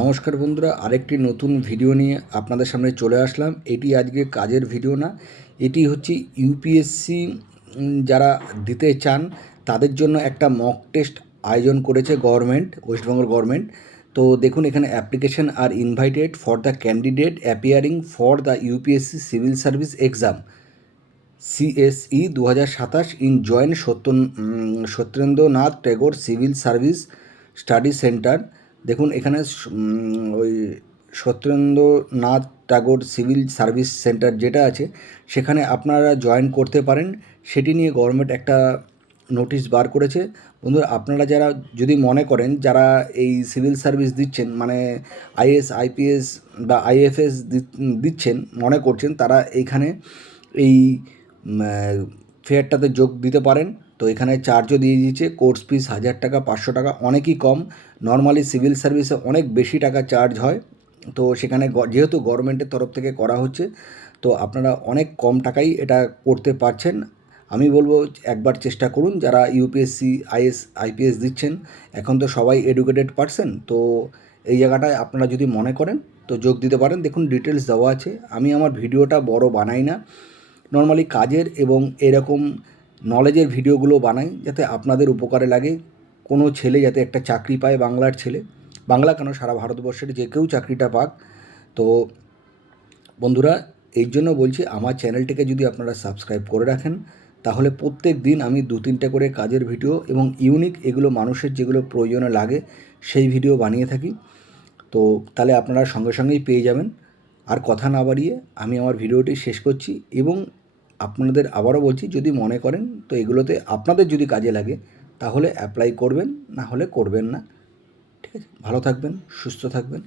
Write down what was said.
নমস্কার বন্ধুরা, আরেকটি নতুন ভিডিও নিয়ে আপনাদের সামনে চলে আসলাম। এটি আজকে কাজের ভিডিও না, এটি হচ্ছে ইউপিএসসি যারা দিতে চান তাদের জন্য একটা মক টেস্ট আয়োজন করেছে গভর্নমেন্ট, ওয়েস্টবেঙ্গল গভর্নমেন্ট। তো দেখুন, এখানে application are invited for the candidate appearing for the UPSC civil service exam CSE 2027 in joint Satyendranath Tagore civil service study centre. দেখুন এখানে ওই Satyendranath Tagore civil service centre যেটা আছে সেখানে আপনারা জয়েন করতে পারেন। সেটি নিয়ে গভর্নমেন্ট একটা নোটিশ বার করেছে। বন্ধুরা, আপনারা যারা যদি মনে করেন যারা এই সিভিল সার্ভিস দিচ্ছেন, মানে আইএস আইপিএস বা আইএফএস দিচ্ছেন মনে করছেন, তারা এইখানে এই ফেয়ারটাতে যোগ দিতে পারেন। তো এখানে চার্জও দিয়ে দিয়েছে, কোর্স ফিস 1000 টাকা, 500 টাকা, অনেকই কম। নর্মালি সিভিল সার্ভিসে অনেক বেশি টাকা চার্জ হয়। তো সেখানে যেহেতু গভর্নমেন্টের তরফ থেকে করা হচ্ছে, তো আপনারা অনেক কম টাকায় এটা করতে পারছেন। আমি বলবো একবার চেষ্টা করুন, যারা ইউপিএসসি আইএস আইপিএস দিচ্ছেন। এখন তো সবাই এডুকেটেড পারসন, তো এই জায়গাটায় আপনারা যদি মনে করেন তো যোগ দিতে পারেন। দেখুন ডিটেলস দেওয়া আছে। আমি আমার ভিডিওটা বড় বানাই না, নর্মালি কাজের এবং এরকম নলেজের ভিডিওগুলো বানাই যাতে আপনাদের উপকারে লাগে। কোনো ছেলে যাতে একটা চাকরি পায়, বাংলার ছেলে, বাংলা কেন সারা ভারতবর্ষের যে কেউ চাকরিটা পাক। তো বন্ধুরা, এই জন্য বলছি আমার চ্যানেলটিকে যদি আপনারা সাবস্ক্রাইব করে রাখেন তাহলে প্রত্যেক দিন আমি 2-3টে করে কাজের ভিডিও এবং ইউনিক এগুলো মানুষের যেগুলো প্রয়োজনে লাগে সেই ভিডিও বানিয়ে থাকি। তো তাহলে আপনারা সঙ্গে সঙ্গেই পেয়ে যাবেন। আর কথা না বাড়িয়ে আমি আমার ভিডিওটি শেষ করছি এবং আপনাদের আবারও বলছি, যদি মনে করেন তো এগুলোতে আপনাদের যদি কাজে লাগে তাহলে অ্যাপ্লাই করবেন, না হলে করবেন না। ঠিক আছে? ভালো থাকবেন, সুস্থ থাকবেন।